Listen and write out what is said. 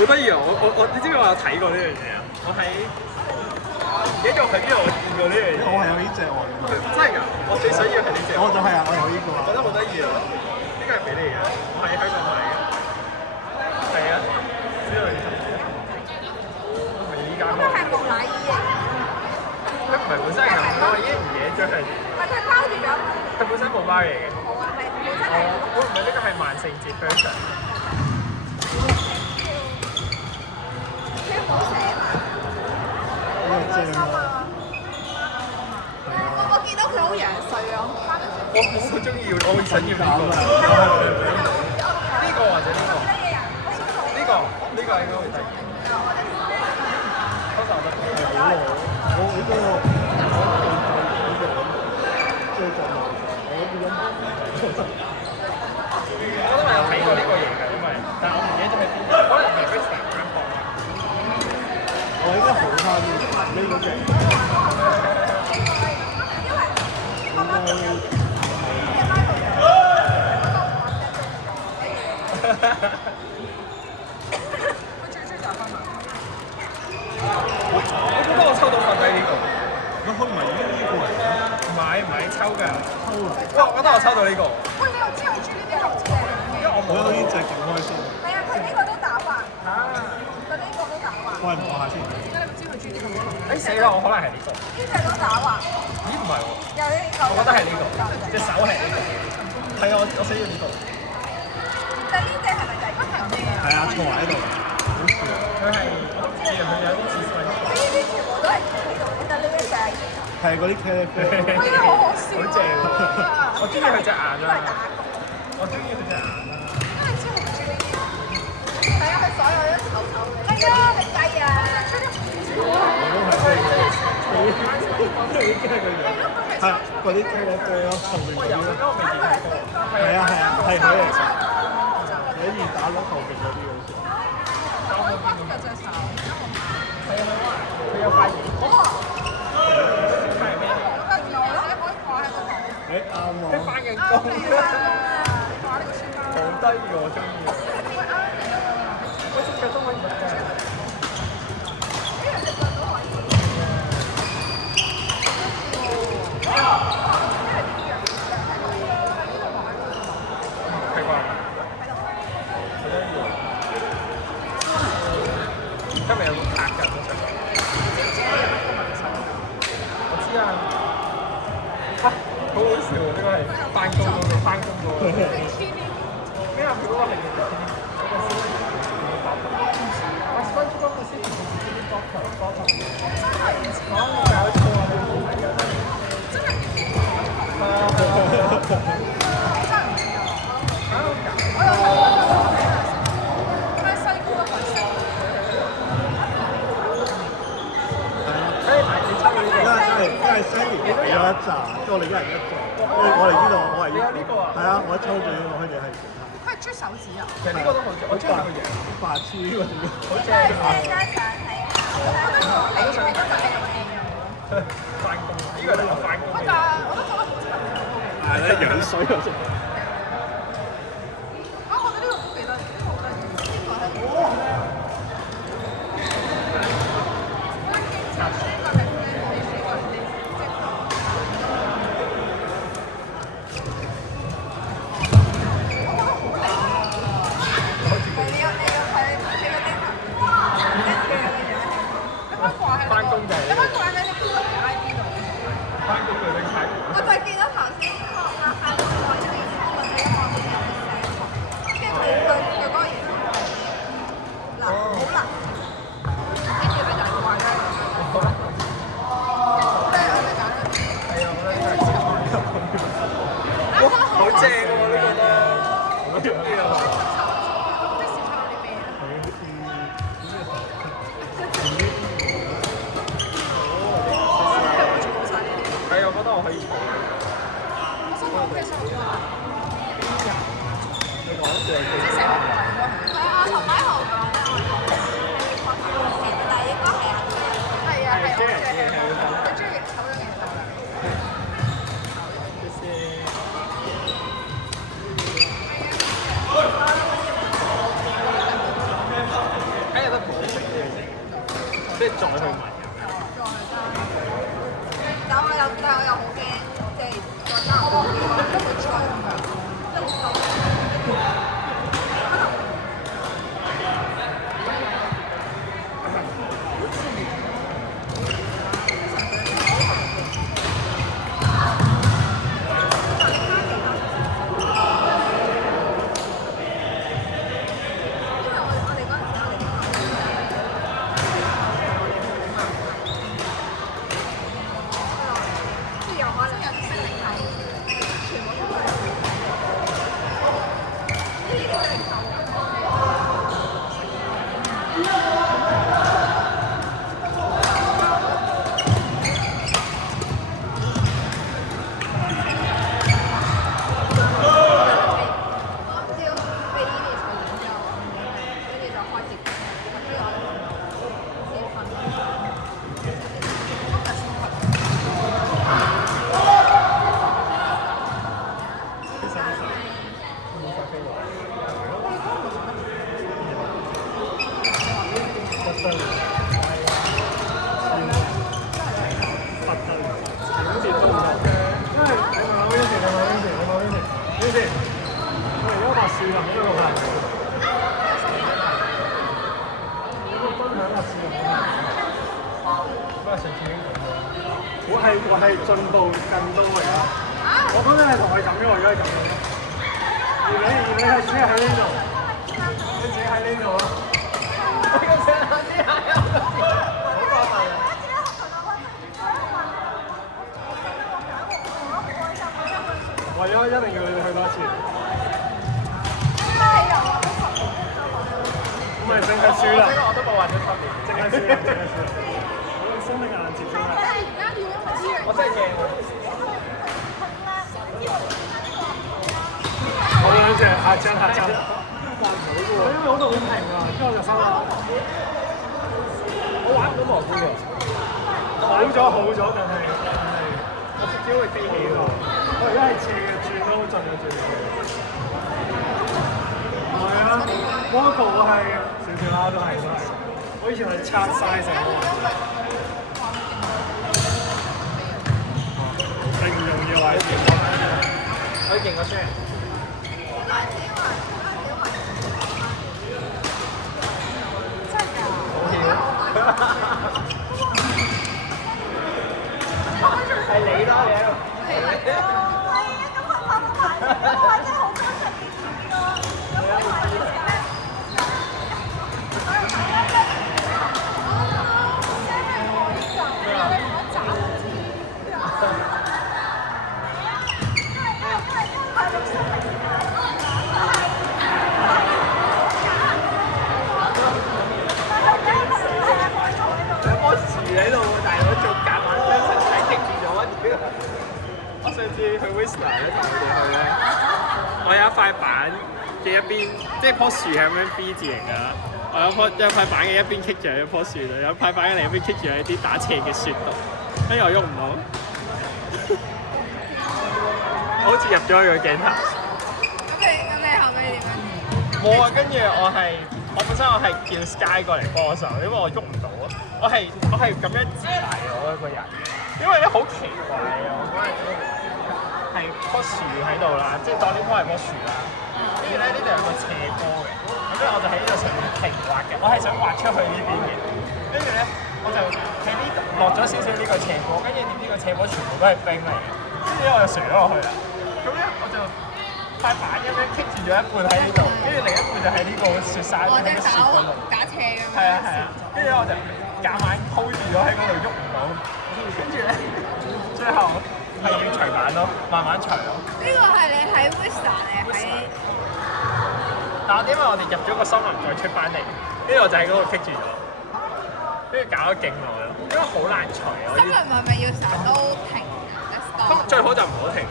好得意啊！你知唔知我有睇過呢樣嘢啊？我喺唔記得咗喺邊度我見過呢樣嘢。我係有呢隻喎。真係㗎！我最想要係呢隻。我就係啊，我有呢個。覺得好得意啊！呢個係俾你嘅，我喺香港買嘅。係啊，呢個係依家。佢係木乃伊嚟嘅。佢唔係本身係咁，我已經唔記得咗係。係佢包住咗。佢本身冇包嘢嘅。冇啊，係本身係。我唔係呢個係萬聖節 version。佢冇寫嘛？呢個正啊！我見到佢好樣衰啊！我好中意，我會想要呢個。呢個或者呢個。呢個應該會得。收藏得幾好喎！我呢個最近我見到我都係有睇過呢個嘢嘅，因為但係我唔記得咗係邊個，可能係 Vista 間房。我應該好貪呢個隻。佢最中意就係分嘛。我覺得我抽到瞓低呢個。咁佢唔係呢個嚟嘅？唔係抽㗎。抽啊！哇！我覺得我抽到呢個。喂，你又知我住呢啲盒子嚟嘅？因為我我有呢隻勁開心。係啊，佢呢個都打橫。啊！佢呢個都打橫。我係望下先。點解你唔知佢住呢個？誒死啦！我可能係呢個。呢隻都打橫。咦唔係喎。有呢個。我覺得係呢個。隻手係呢個。係啊！我想要呢個。但呢隻係咪就係不平啲啊？係啊，坐喺度，好笑。佢係我都唔知啊！佢有啲似細。呢啲全部都係住呢度，但呢一隻係。係嗰啲茄喱啡。我覺得好好笑啊！好正啊！我中意佢隻眼呢個係打啊！我中意佢隻眼啊！因為知我唔住呢啲。係啊，佢所有都醜醜嘅。係啊，係雞啊！我都係中意佢樣。係嗰啲茄喱啡咯，後面嗰啲咯。係啊係啊，係佢嚟㗎。喺二打碌後邊嗰啲好似。我屈嘅隻手。佢有塊面。係咩？誒啱喎。佢翻緊工。好得意喎，我中意。我中意中文嘅。係啩？今日有個客人我想。我知啊。嚇！好好笑喎！呢個係翻工嗰度，翻工嗰個。咩啊？佢嗰個係叫做我 SpongeBob 嘅先唔係自己 doctor。真係唔知。講搞錯啊！你冇睇㗎？真係唔知。真係唔知啊！我有睇過。咩西高嘅粉色？可以買幾抽呢個？因為 Sandy 有一紮，即係我哋一人一隻。我哋呢度我係呢個。係啊，我一抽咗呢個，佢哋係其他。佢係豬手指啊！其實呢個都好正，我中意佢個樣。白痴呢個點樣？好正真係啊！正啊！想睇啊！我覺得個皮係真係有味啊！翻工，呢個係我翻工嘅。我覺得好正。係咧，樣衰啊！啊，我覺得呢個都幾得意，好得意。翻工就係你可以掛喺你個 ID 度。翻工就拎牌。我就係見到頭先學阿快樂講呢啲錯誤嘅話，佢有寫，跟住佢嗰個嘢嗱好難，跟住佢就係掛咗喺度。即係我哋揀咗好正喎！呢個都。呢個。係，我覺得我可以。我想講嘅手啊！你講一句。即係成個櫃都係。係啊，同埋豪講但係應該係啊。係啊，係我嘅。佢中意醜樣嘅手啦。誒，係進步更多嚟㗎。我嗰陣係同佢咁樣，我而家係咁樣。而你係只係喺呢度，你自己喺呢度啊！我個聲有啲係啊，好過分啊！為咗一定要去多次。咁咪真係輸啦！我都冇玩咗10年，真係輸啦！真係輸啦！我生命硬接咗啦！我真係驚喎。好兩隻下張下張，因為嗰度好平啊，之後就收啦。我玩唔到蘑菇喎。好咗，但係我只會飛起喎。我而家係斜嘅轉都盡咗轉。唔係啊 ，Moco 我係少少啦，都係。我以前係拆晒成個。勁唔容易位，可以勁過先。係你啦，喺度大佬做夾硬將身體棘住咗啊！我上次去 Whistler 咧，同佢哋去咧，我有一塊板嘅一邊，即係棵樹係咁樣 B 字形㗎啦。我有塊板嘅一邊棘住喺一棵樹度，有塊板嘅另一邊棘住喺啲打斜嘅雪度，跟住我喐唔到，我好似入咗佢個鏡頭。咁你後尾點樣？冇啊，跟住我本身係叫 Sky 過嚟幫我手，因為我喐唔到啊。我係咁樣支提我個人，因為咧好奇怪啊！我嗰陣係棵樹喺度啦，即係當呢棵係棵樹啦。跟住咧呢度有個斜坡嘅，咁咧我就喺呢度上面停滑嘅。我係想滑出去呢邊嘅，跟住咧我就喺呢度落咗少少呢個斜坡，跟住呢個斜坡全部都係冰嚟嘅，跟住咧我就垂咗落去啦。咁咧我就塊板咁樣棘住咗一半喺呢度，跟住另一半就喺呢個雪山喺個雪嗰度打斜咁樣。係啊，跟住我就夾硬 hold 住咗喺嗰度喐唔到，跟住咧最後係要除板咯，慢慢除咯。呢個係你喺 Whistler 定喺？但係因為我哋入咗個森林再出翻嚟，跟住我就喺嗰度棘住咗，跟住搞咗勁耐咯，因為好難除啊。森林係咪要成日都停？最好就唔好停。